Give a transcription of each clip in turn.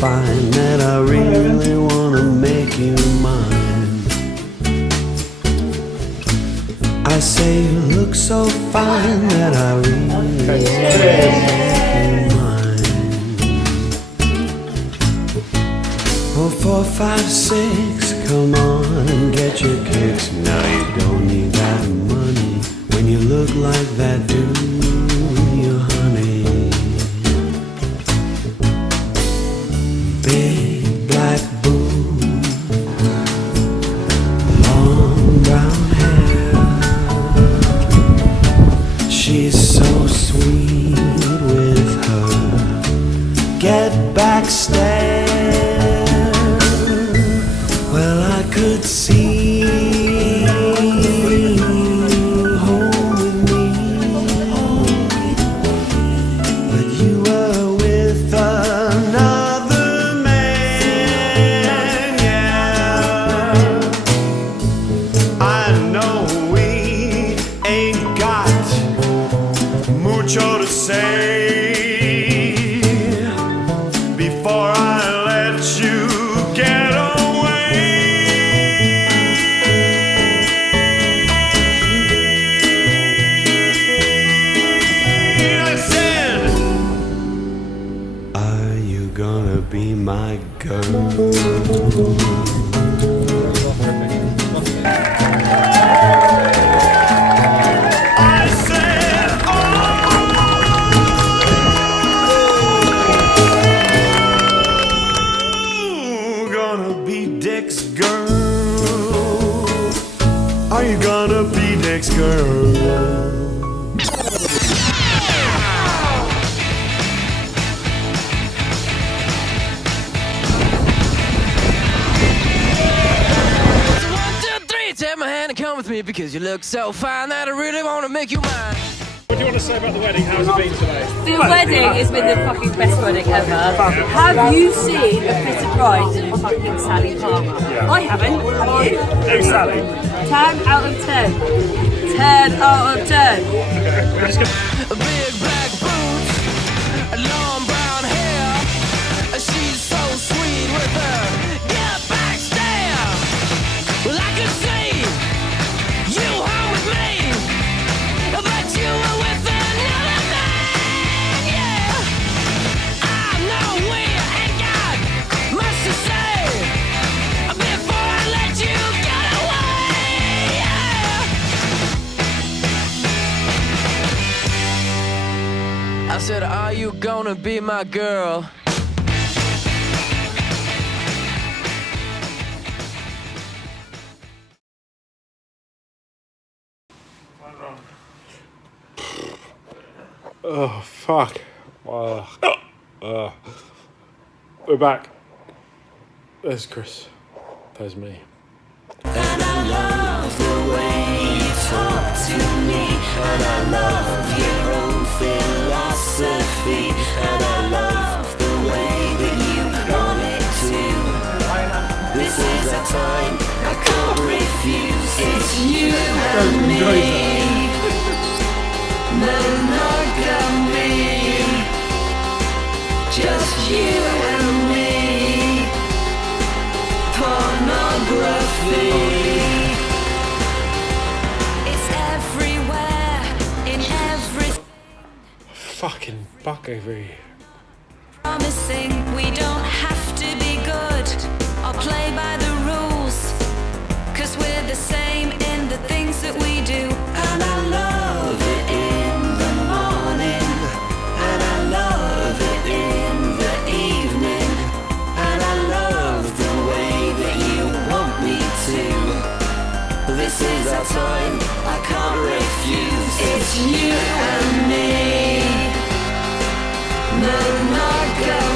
fine that I really wanna make you mine. I say you look so fine that I really wanna make you mine. Oh, 4, 5, 6, come on and get your kicks. Now you don't need that money when you look like that, do you, honey? Big black boob, long brown hair. She's so sweet with her get back stare. Well, I could see you home with me, but you were with another man, yeah. I know we ain't got mucho to say before I let you get away. I said, are you gonna be my girl? I said, oh, gonna be Dick's girl. Are you gonna be Dick's girl? Take my hand and come with me because you look so fine that I really want to make you mine. What do you want to say about the wedding? How's it been today? The wedding has been the fucking best wedding ever. Have you seen a fit of bride in fucking Sally Palmer? I haven't. Have you? Who's Sally? 10 out of 10. 10 out of 10. Big black boots, long brown hair. She's so sweet with her get back stare. Well, I could see you home with me, but you were with another man, yeah. I know we ain't got much to say before I let you get away, yeah. I said, are you gonna be my girl? Oh, fuck. We're back. There's Chris. There's me. And I love the way you talk to me, and I love your own philosophy, and I love the way that you want it to. This is a time I can't refuse. It's you and me. Monogamy. Just you and me. Pornography. It's everywhere, in every Fucking buggery. promising we don't have to be good or play by the rules, 'cause we're the same in the things that we do. And I love it in the morning, and I love it in the evening, and I love the way that you want me to. This is our time, I can't refuse. It's you and me. Monogamy.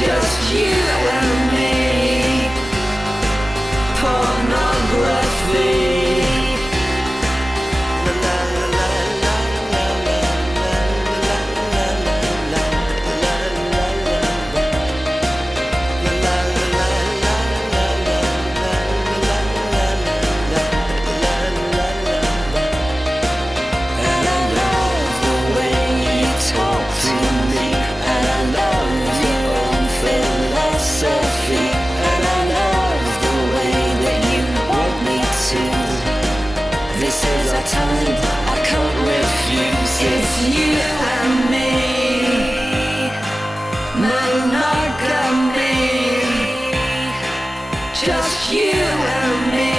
Just you and me. Pornography. And I love the way you talk to me, and I love our time. I can't refuse. It's you and me. Monogamy. Just you and me.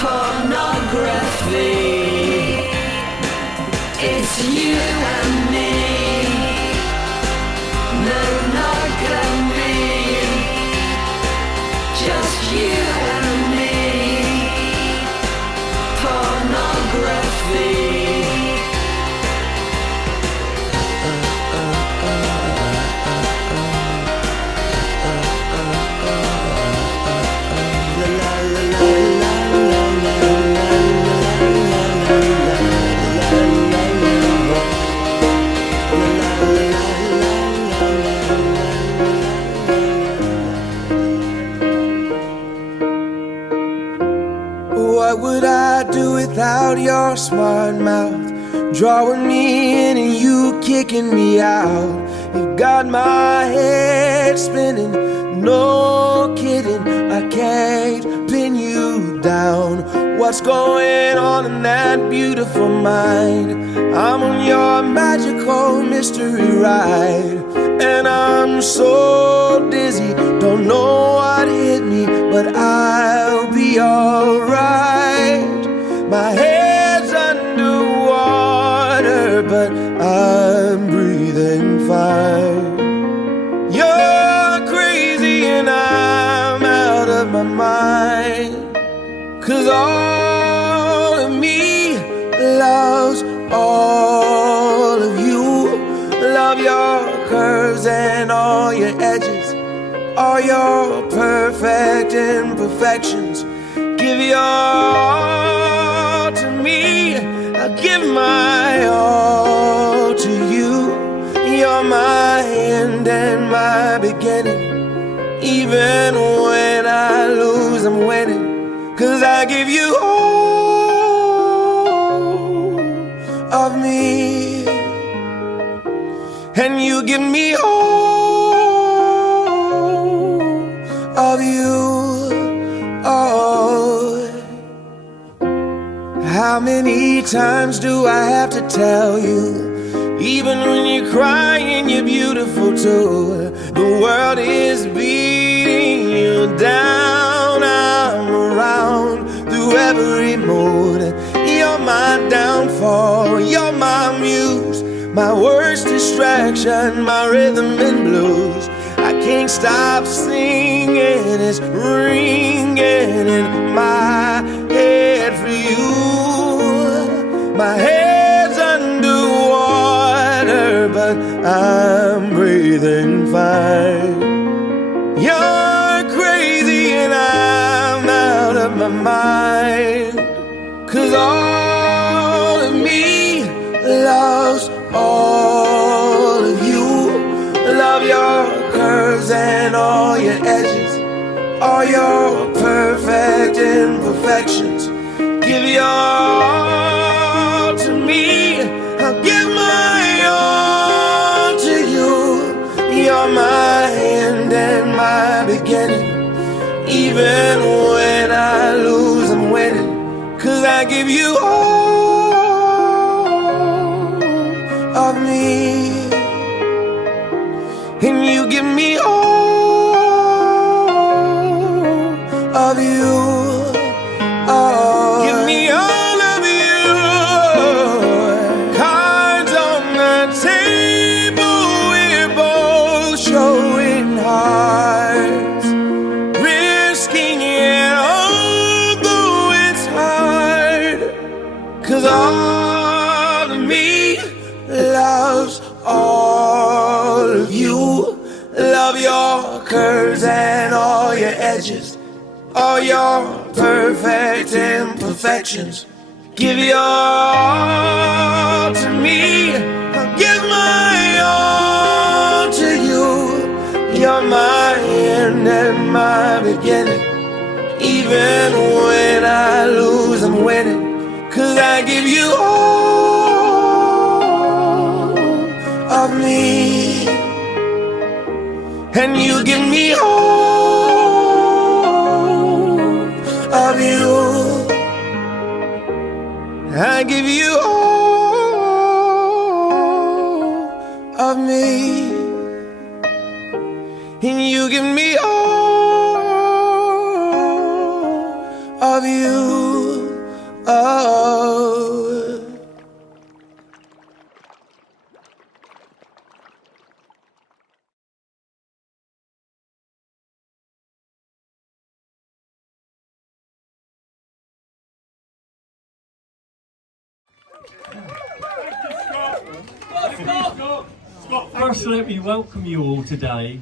Pornography. It's you and me. Monogamy. Just you and me. Pornography. What would I do without your smart mouth? Drawing me in and you kicking me out. You've got my head spinning, no kidding. I can't pin you down. What's going on in that beautiful mind? I'm on your magical mystery ride, and I'm so dizzy, don't know what hit me, but I'll be alright. My head's underwater, but I'm breathing fine. You're crazy and I'm out of my mind, 'cause all of me loves all of you. Love your curves and all your edges, all your perfect imperfections. Give your all to me, I'll give my all to you. You're my end and my beginning. Even when I lose, I'm winning, 'cause I give you all of me, and you give me all of you. Oh, how many times do I have to tell you? Even when you're crying, you're beautiful too. The world is beating you down. I'm around through every mood. You're my downfall, you're my muse, my worst distraction, my rhythm and blues. I can't stop singing, it's ringing in my head for you. My head's underwater, but I'm breathing fine. You're crazy and I'm out of my mind, 'cause all of me loves all of you. Love your curves and all your edges, all your perfect imperfections. Give your all to me, I'll give my all to you. You're my end and my beginning. Even when I lose, I'm winning, 'cause I give you all of me, and you give me all of you. Oh, give me all of you. Cards on the table, we're both showing hearts, risking it although it's hard, 'cause all of me loves all of you. Love your curves and all your edges, all your perfect imperfections. Give your all to me, I'll give my all to you. You're my end and my beginning. Even when I lose, I'm winning, 'cause I give you all of me, and you give me all of you. I give you all of me, and you give me all of you. Oh. First, let me welcome you all today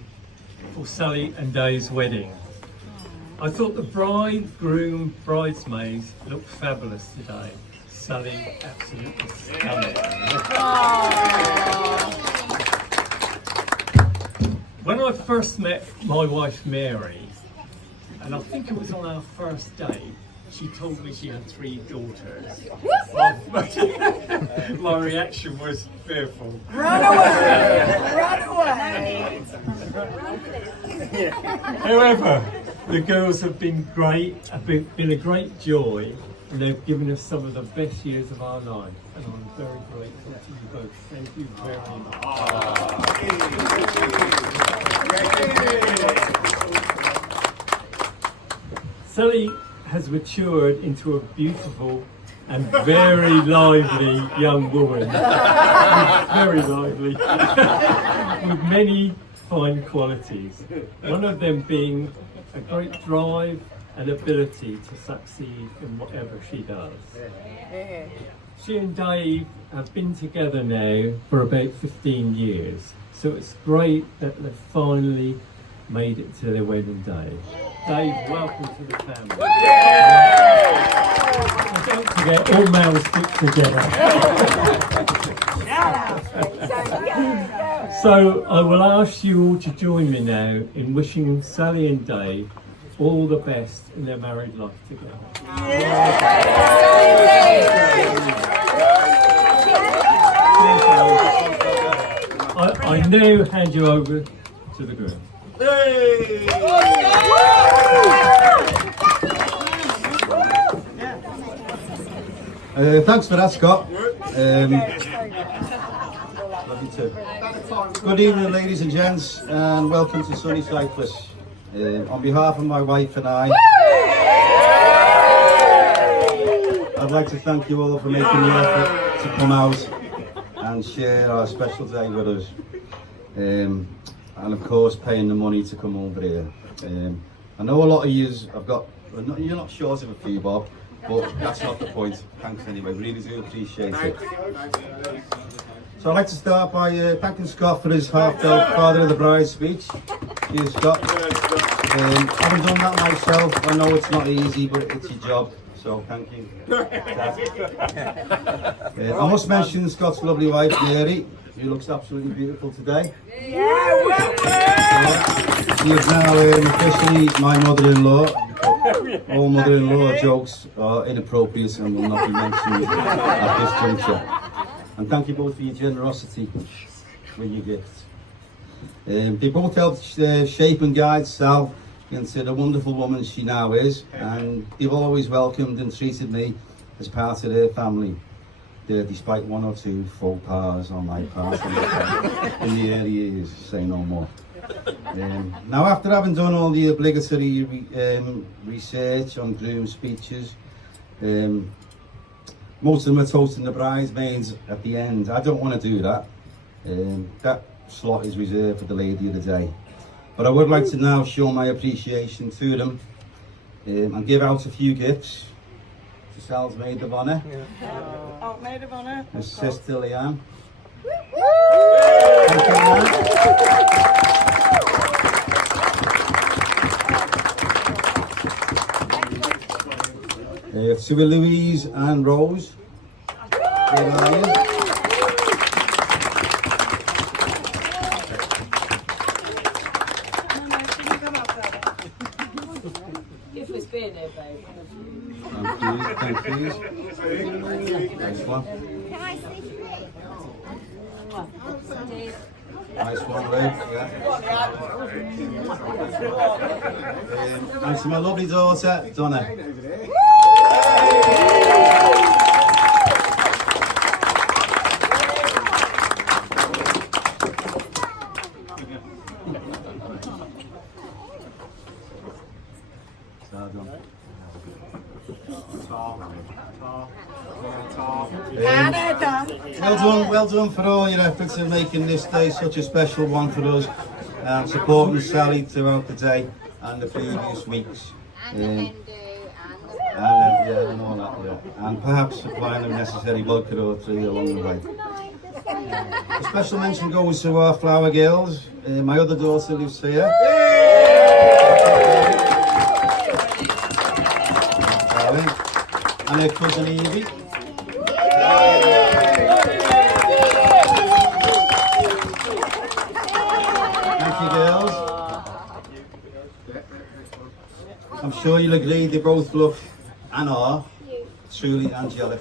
for Sally and Dave's wedding. I thought the bride, groom, bridesmaids looked fabulous today. Sally, absolutely stunning. When I first met my wife Mary, and I think it was on our first date, she told me she had 3 daughters. My reaction was fearful. Run away! Run away! However, the girls have been great, been a great joy, and they've given us some of the best years of our life. And I'm very grateful to you both. Thank you very much. Sally has matured into a beautiful and very lively young woman. Very lively. With many fine qualities. One of them being a great drive and ability to succeed in whatever she does. She and Dave have been together now for about 15 years. So it's great that they've finally made it to their wedding day. Dave, welcome to the family. And don't forget, all males stick together. So I will ask you all to join me now in wishing Sally and Dave all the best in their married life together. I now hand you over to the groom. Thanks for that, Scott. Love you too. Good evening, ladies and gents, and welcome to Sunny Cyprus. On behalf of my wife and I'd like to thank you all for making the effort to come out and share our special day with us. And of course paying the money to come over here. I know a lot of yous you're not short of a few bob, but that's not the point. Thanks anyway, really do appreciate it. So I'd like to start by thanking Scott for his heartfelt Father of the Bride speech. Cheers, Scott. Having done that myself, I know it's not easy, but it's your job, so thank you. I must mention Scott's lovely wife, Mary, who looks absolutely beautiful today. She is now officially my mother-in-law. All mother-in-law jokes are inappropriate and will not be mentioned at this juncture. And thank you both for your generosity with your gifts. They both helped shape and guide Sal into the wonderful woman she now is, and they've always welcomed and treated me as part of their family, despite 1 or 2 faux pas on my part in the early years, say no more. Now, after having done all the obligatory research on groom speeches, most of them are toasting the bridesmaids at the end. I don't want to do that. That slot is reserved for the lady of the day. But I would like to now show my appreciation to them and give out a few gifts to Sal's maid of honour. Oh, maid of honour. My sister Leanne. To Louise and Rose. Where are you? Gift was being there, babe. Thank you. Nice one. Nice one, Luke. Yeah. And to my lovely daughter, Donna. Well done for all your efforts in making this day such a special one for us, and supporting Sally throughout the day and the previous weeks. And all that, yeah. And perhaps supplying the necessary vodka or three along the way. A special mention goes to our flower girls. My other daughter lives here. And her cousin Evie. Thank you, girls. I'm sure you'll agree they both look and are truly angelic.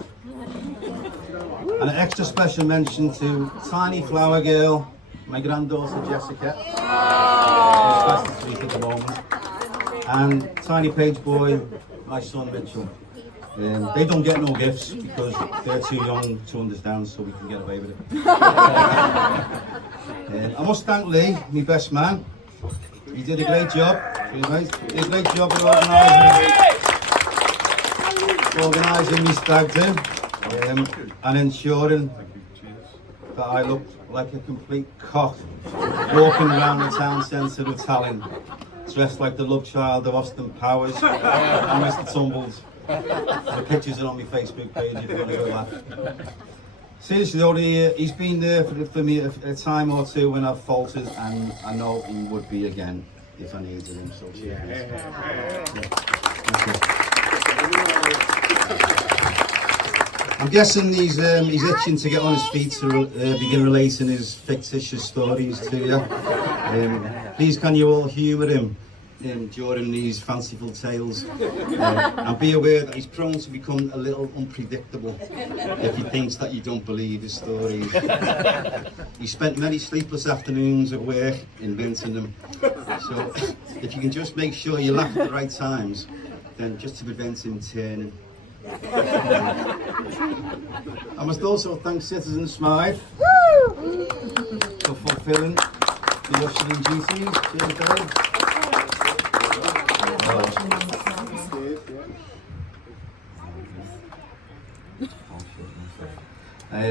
And an extra special mention to Tiny Flower Girl, my granddaughter Jessica, who's fast asleep at the moment, and Tiny Page Boy, my son Mitchell. They don't get no gifts because they're too young to understand, so we can get away with it. I must thank Lee, my best man. He did a great job. He did a great job of organising me stag do, and ensuring that I looked like a complete cock walking around the town centre of Tallinn, dressed like the love child of Austin Powers and Mr. Tumbles. The pictures are on my Facebook page if you want to go back. Seriously though, he's been there for me a time or two when I've faltered, and I know he would be again if I needed him. So cheers. I'm guessing he's itching to get on his feet to begin relating his fictitious stories to you. Please can you all humour him during these fanciful tales, and be aware that he's prone to become a little unpredictable if he thinks that you don't believe his stories. He spent many sleepless afternoons at work inventing them, so if you can just make sure you laugh at the right times, then just to prevent him turning. I must also thank Citizen Smythe for fulfilling the ushering duties. Cheers, Dave.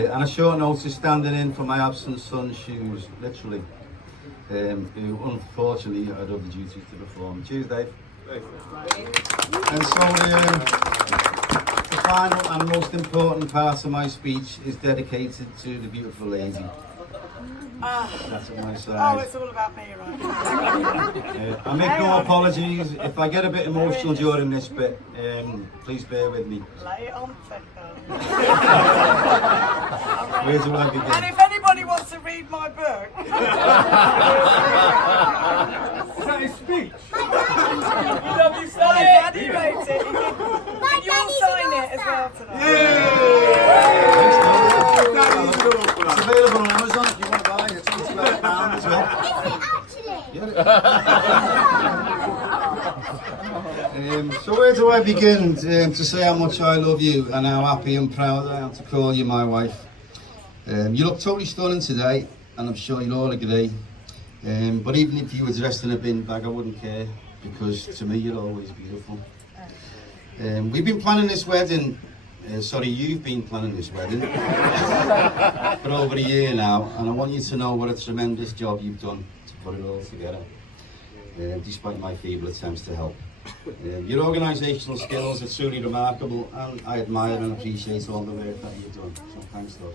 And a short notice standing in for my absent son's shoes, literally, who unfortunately had other duties to perform. Cheers, Dave. And so the final and most important part of my speech is dedicated to the beautiful lady. That's at my side. Oh, it's all about me, right? I make no apologies. If I get a bit emotional during this bit, please bear with me. Lay it on thicker. Where do I begin? And if anybody wants to read my book... Is that his speech? My daddy wrote it. Can you all sign it as well tonight? It's available on Amazon if you want to buy it. It's £25 as well. So where do I begin to say how much I love you and how happy and proud I am to call you my wife? You look totally stunning today, and I'm sure you'll all agree. But even if you were dressed in a bin bag, I wouldn't care, because to me you're always beautiful. We've been planning this wedding, you've been planning this wedding for over a year now, and I want you to know what a tremendous job you've done to put it all together, despite my feeble attempts to help. Your organisational skills are truly remarkable, and I admire and appreciate all the work that you've done, so thanks, love.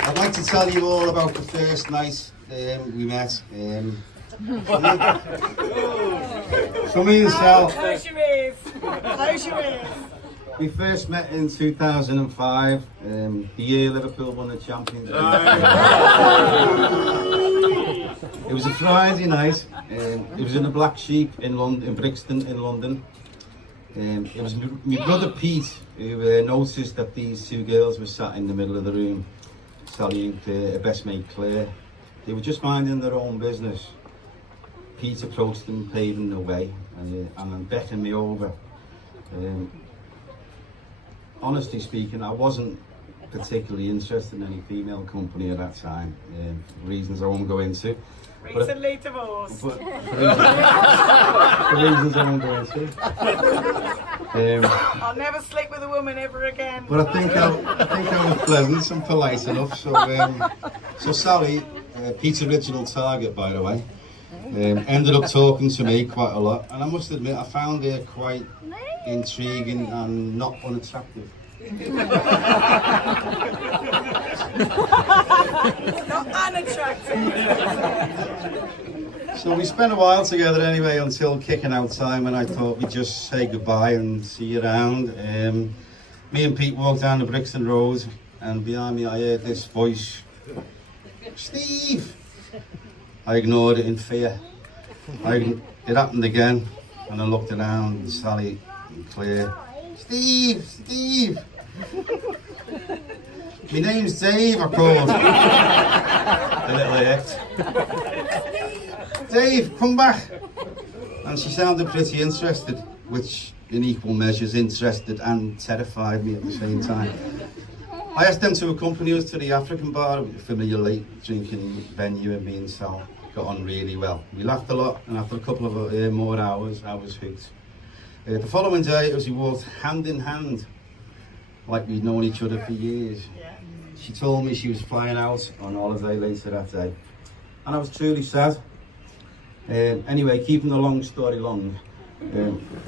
I'd like to tell you all about the first night we met. So me and Sal, Close your ears. Close your ears. we first met in 2005, the year Liverpool won the Champions League. It was a Friday night. It was in the Black Sheep in London, in Brixton in London. It was my brother Pete who noticed that these two girls were sat in the middle of the room, Sally and Claire, her best mate Claire. They were just minding their own business. Pete approached them, paving the way, and beckoned me over. Honestly speaking, I wasn't particularly interested in any female company at that time, for reasons I won't go into. Recently divorced. But for reasons I won't go into. I'll never sleep with a woman ever again. But I think I was pleasant and polite enough. So Sally, Pete's original target, by the way, ended up talking to me quite a lot, and I must admit I found her quite intriguing and not unattractive. Not unattractive. So we spent a while together anyway until kicking out time, and I thought we'd just say goodbye and see you around. Me and Pete walked down the Brixton Road, and behind me I heard this voice, Steve! I ignored it in fear. It happened again, and I looked around, and Sally and Claire, Steve! Steve! My name's Dave, I called. A little hurt. Dave, come back! And she sounded pretty interested, which in equal measures interested and terrified me at the same time. I asked them to accompany us to the African bar, a familiar late drinking venue, and me and Sal got on really well. We laughed a lot, and after a couple of more hours, I was hooked. The following day, as we walked hand in hand, like we'd known each other for years, she told me she was flying out on holiday later that day. And I was truly sad. Anyway, keeping the long story long,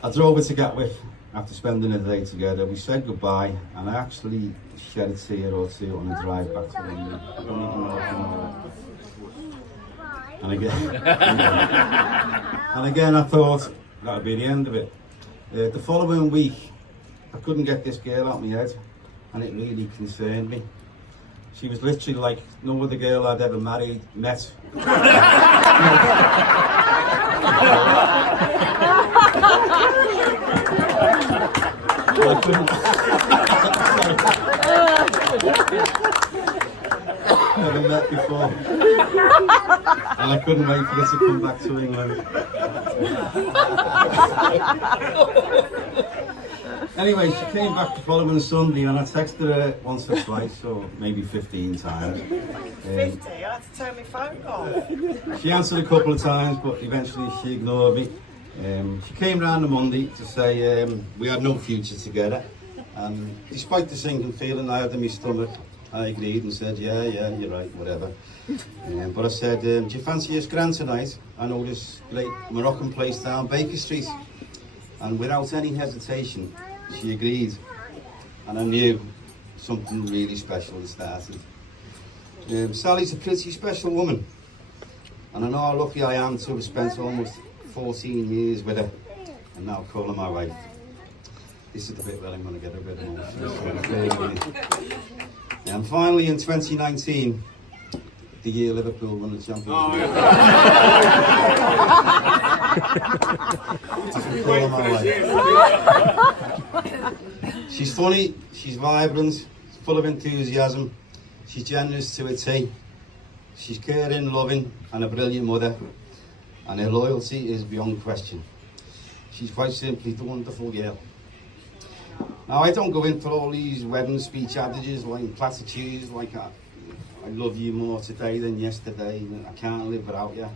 I drove her to Gatwick after spending a day together. We said goodbye, and I actually shed a tear or two on the drive back to London. I don't even know if I know that. And again, I thought that'd be the end of it. The following week, I couldn't get this girl out of my head, and it really concerned me. She was literally like no other girl I'd ever met. Never met before. And I couldn't wait for her to come back to England. Anyway, she came back the following Sunday, and I texted her once or twice, or maybe 15 times. 50? I had to turn my phone off. She answered a couple of times, but eventually she ignored me. She came round on Monday to say we had no future together, and despite the sinking feeling I had in my stomach, I agreed and said, yeah, you're right, whatever. But I said, do you fancy a scran tonight? I know this great Moroccan place down Baker Street. And without any hesitation, she agreed. And I knew something really special had started. Sally's a pretty special woman. And I know how lucky I am to have spent almost 14 years with her, and now call her my wife. This is the bit where I'm going to get a bit emotional. And finally in 2019, the year Liverpool won the Champions League. Call her my wife. She's funny, she's vibrant, full of enthusiasm, she's generous to a T. She's caring, loving, and a brilliant mother, and her loyalty is beyond question. She's quite simply the wonderful girl. Now, I don't go in for all these wedding speech adages like platitudes like I love you more today than yesterday, I can't live without you.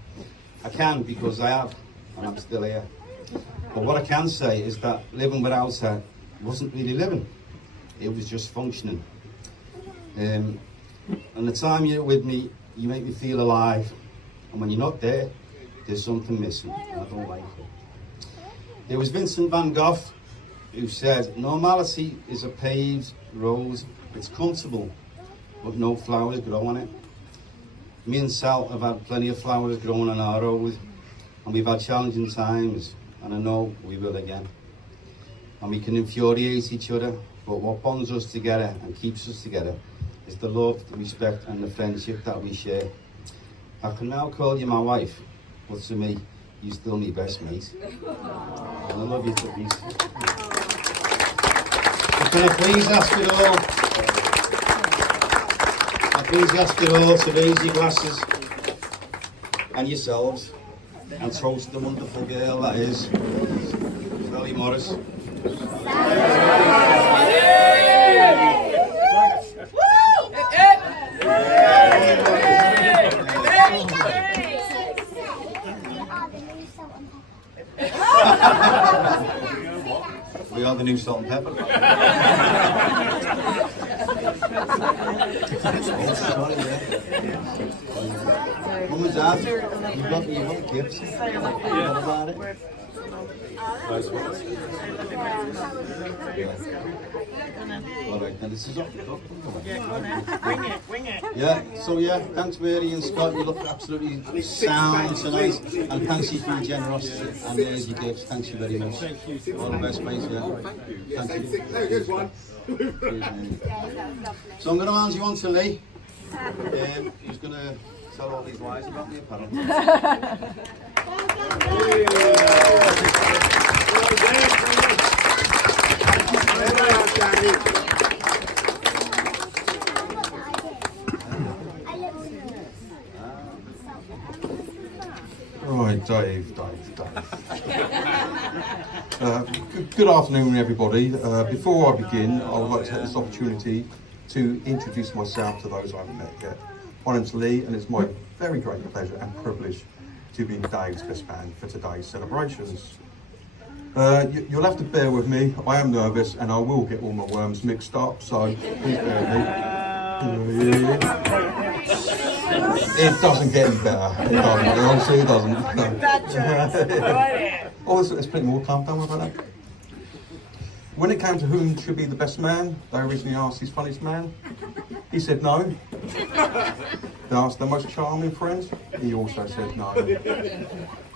I can because I have, and I'm still here. But what I can say is that living without her wasn't really living, it was just functioning. And the time you're with me, you make me feel alive, and when you're not there, there's something missing, and I don't like it. There was Vincent van Gogh who said, normality is a paved road, it's comfortable, but no flowers grow on it. Me and Sal have had plenty of flowers growing on our road, and we've had challenging times, and I know we will again. And we can infuriate each other, but what bonds us together and keeps us together is the love, the respect and the friendship that we share. I can now call you my wife, but to me, you're still my best mate. And I love you to pieces. So can I please ask you all, to raise your glasses and yourselves and toast the wonderful girl that is Sally Morris. We are the new salt and pepper. Mum and Dad, you've got the gifts. What about it? Alright, now this is up. Wing it. Yeah, so yeah, thanks Mary and Scott, you look absolutely sound tonight. And thanks you for your generosity and there's your gifts. Thanks you very much. All the best, mate. Yeah. Thank you. So I'm going to hand you on to Lee, who's going to tell all these lies about the apparel. Right, Dave. Good afternoon, everybody. Before I begin, I would like to take this opportunity to introduce myself to those I haven't met yet. My name's Lee, and it's my very great pleasure and privilege to be Dave's best man for today's celebrations. You'll have to bear with me. I am nervous, and I will get all my worms mixed up, so please bear with me. It doesn't get any better. It doesn't. Honestly, it doesn't. Oh, there's plenty more time. Don't worry about that. When it came to whom should be the best man, they originally asked his funniest man. He said no. They asked their most charming friend. He also said no.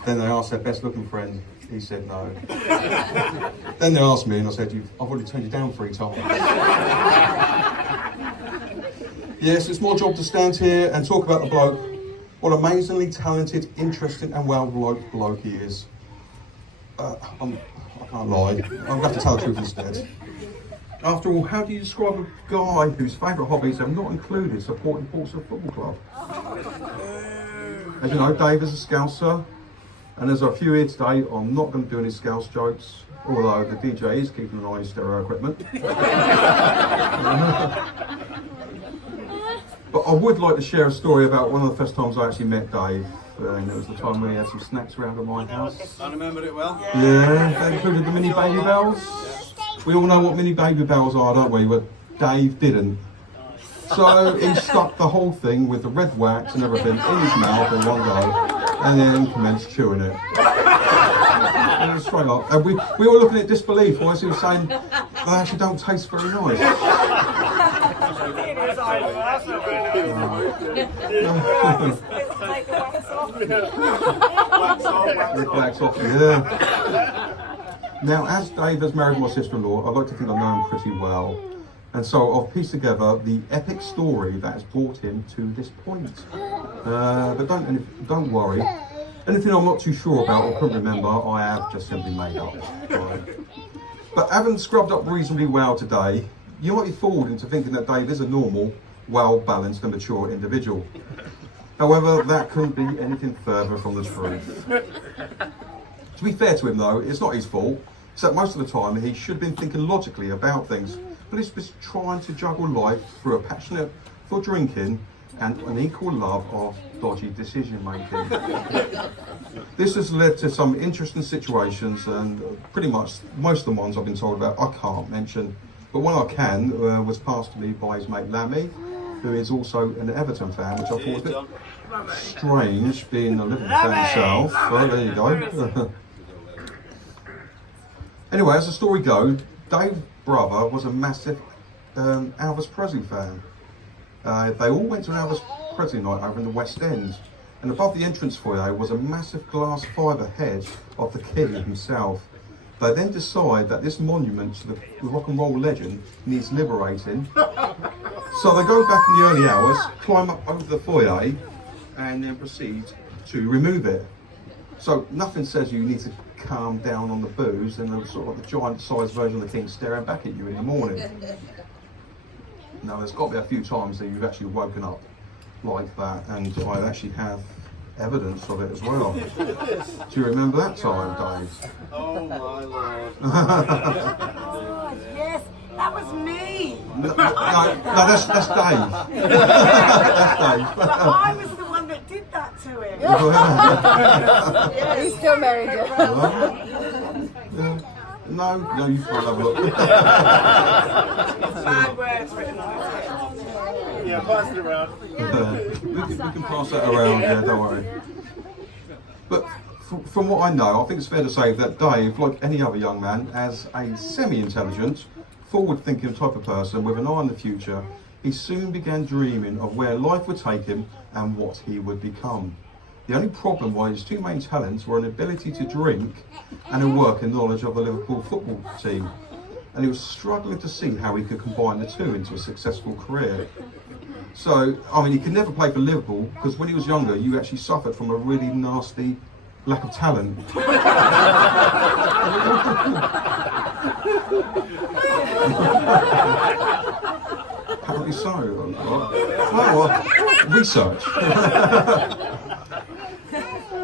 Then they asked their best looking friend. He said no. Then they asked me, and I said, I've already turned you down 3 times. Yes, it's my job to stand here and talk about the bloke. What amazingly talented, interesting and well-liked bloke he is. I can't lie. I'm going to have to tell the truth instead. After all, how do you describe a guy whose favourite hobbies have not included supporting Portsmouth Football Club? As you know, Dave is a Scouser, and there's a few here today. I'm not going to do any Scouse jokes, although the DJ is keeping an eye on stereo equipment. But I would like to share a story about one of the first times I actually met Dave, and it was the time when he had some snacks around at my house. I remember it well. Yeah, that included the mini baby bells. We all know what mini baby bells are, don't we? But Dave didn't. So he stuck the whole thing with the red wax and everything in his mouth in one go, and then commenced chewing it. And straight up. And we were looking at disbelief whilst he was saying, they actually don't taste very nice. Wax off, yeah. Now, as Dave has married my sister-in-law, I'd like to think I know him pretty well. And so I've pieced together the epic story that has brought him to this point. But don't worry. Anything I'm not too sure about or couldn't remember, I have just simply made up. Right? But having scrubbed up reasonably well today, you might be fooled into thinking that Dave is a normal, well-balanced and mature individual. However, that couldn't be anything further from the truth. To be fair to him though, it's not his fault, except most of the time he should have been thinking logically about things, but he's just trying to juggle life through a passionate for drinking and an equal love of dodgy decision making. This has led to some interesting situations, and pretty much most of the ones I've been told about I can't mention, but one I can was passed to me by his mate Lammy, who is also an Everton fan, which I thought was a bit strange, being a Liverpool fan himself. So there you go. Anyway, as the story goes, Dave's brother was a massive Elvis Presley fan. They all went to an Elvis Presley night over in the West End, and above the entrance foyer was a massive glass fibre head of the king himself. They then decide that this monument to the rock and roll legend needs liberating. So they go back in the early hours, climb up over the foyer, and then proceed to remove it. So nothing says you need to calm down on the booze and sort of like the giant-sized version of the king staring back at you in the morning. Now there's got to be a few times that you've actually woken up like that, and I actually have evidence of it as well. Do you remember that time, Dave? Oh my lord. Oh, yes, that was me. No, that's Dave. That's Dave. But I was the one that did that to him. He's still married. Yeah. No, you can't have a look. Bad words written on it. Yeah, pass it around. we can pass that around, yeah, don't worry. But from what I know, I think it's fair to say that Dave, like any other young man, as a semi-intelligent, forward-thinking type of person with an eye on the future, he soon began dreaming of where life would take him and what he would become. The only problem was his two main talents were an ability to drink and a working knowledge of the Liverpool football team. And he was struggling to see how he could combine the two into a successful career. So, I mean, he could never play for Liverpool because when he was younger, you actually suffered from a really nasty lack of talent. Apparently so. Well, research.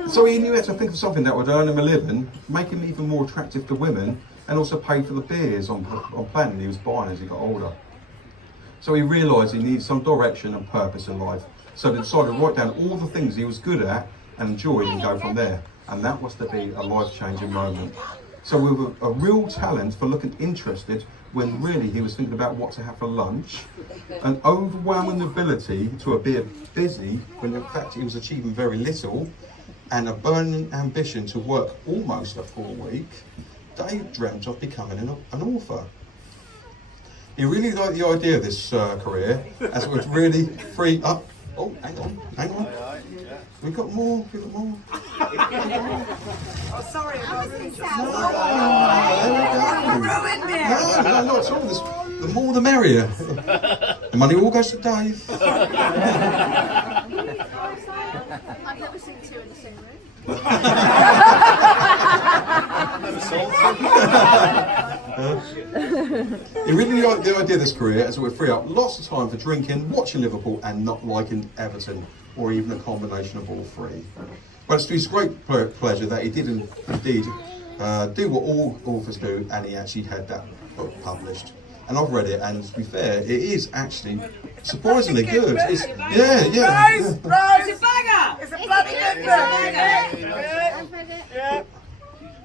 So he knew he had to think of something that would earn him a living, make him even more attractive to women, and also pay for the beers on planning he was buying as he got older. So he realised he needed some direction and purpose in life. So he decided to write down all the things he was good at and enjoyed and go from there. And that was to be a life-changing moment. So with a real talent for looking interested when really he was thinking about what to have for lunch, an overwhelming ability to be busy when in fact he was achieving very little, and a burning ambition to work almost a full week, Dave dreamt of becoming an author. He really liked the idea of this career, as it would really free up. Oh, hang on. We got more. Oh, sorry, I wasn't. No, not at all. The more the merrier. The money all goes to Dave. I've never seen two in the same room. He really liked the idea of this career as it would free up lots of time for drinking, watching Liverpool and not liking Everton, or even a combination of all three. But it's to his great pleasure that he did indeed do what all authors do, and he actually had that book published. And I've read it, and to be fair, it is actually surprisingly good. It's, yeah. Rose, it's a banger! It's a bloody good book! Yeah.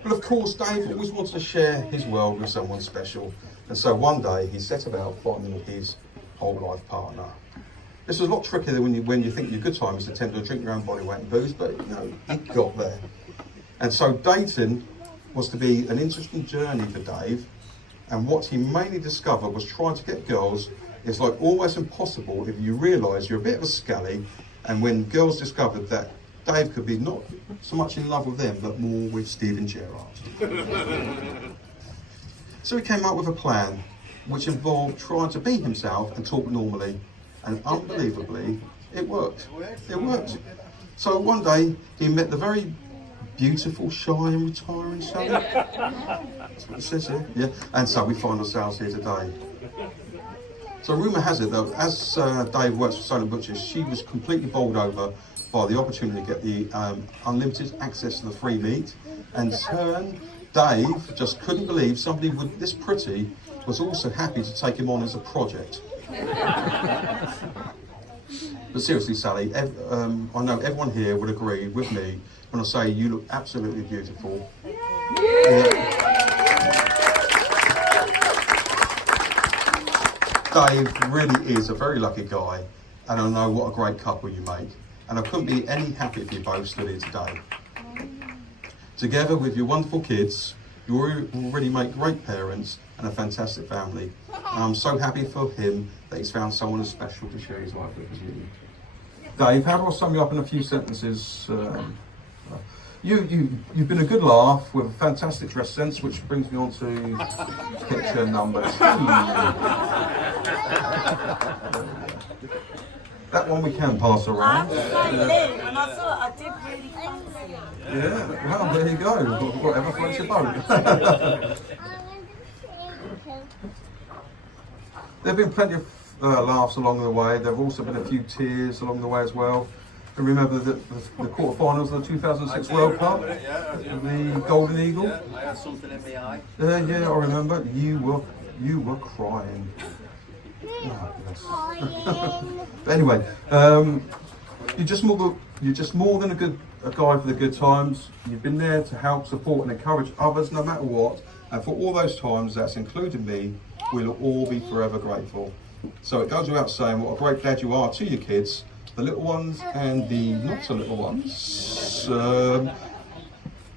But of course, Dave always wanted to share his world with someone special. And so one day he set about finding his whole life partner. This was a lot trickier than when you think your good time is to attempt to drink your own body weight in booze, but it got there. And so dating was to be an interesting journey for Dave. And what he mainly discovered was trying to get girls is like almost impossible if you realise you're a bit of a scally, and when girls discovered that Dave could be not so much in love with them, but more with Steven Gerrard. So he came up with a plan, which involved trying to be himself and talk normally, and unbelievably, it worked. It worked. So one day, he met the very beautiful, shy and retiring Sally. That's what it says here, yeah. And so we find ourselves here today. So rumour has it that as Dave works for Silent Butchers, she was completely bowled over by the opportunity to get the unlimited access to the free meat, and turn Dave just couldn't believe somebody this pretty was also happy to take him on as a project. But seriously, Sally, I know everyone here would agree with me when I say you look absolutely beautiful. Yeah. Dave really is a very lucky guy, and I know what a great couple you make. And I couldn't be any happier if you both stood here today. Together with your wonderful kids, you already make great parents and a fantastic family. And I'm so happy for him that he's found someone as special to share his life with as you. Dave, how do I sum you up in a few sentences? You've been a good laugh with a fantastic dress sense, which brings me on to picture number 2. That one we can pass around. When I saw it, I did really fancy it. Yeah, well, there you go. Whatever floats your boat. There have been plenty of laughs along the way. There have also been a few tears along the way as well. And remember the quarterfinals of the 2006 World Cup? The Golden Eagle? Yeah, I had something in my eye. Yeah, I remember. You were crying. Oh, but anyway, you're just more than a good a guide for the good times. You've been there to help, support and encourage others no matter what. And for all those times, that's including me, we'll all be forever grateful. So it goes without saying what a great dad you are to your kids, the little ones and the not so little ones.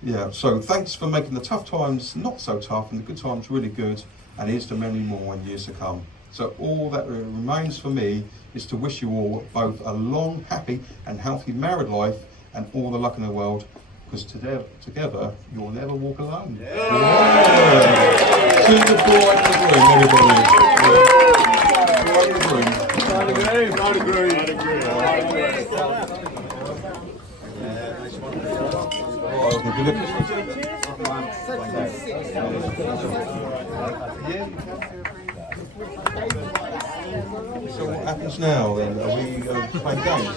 Yeah, so thanks for making the tough times not so tough and the good times really good, and here's to many more in years to come. So all that remains for me is to wish you all both a long, happy and healthy married life and all the luck in the world, because together you'll never walk alone. Yeah. See the bride in the room, everybody. Bride in the room. So what happens now then? Are we playing games?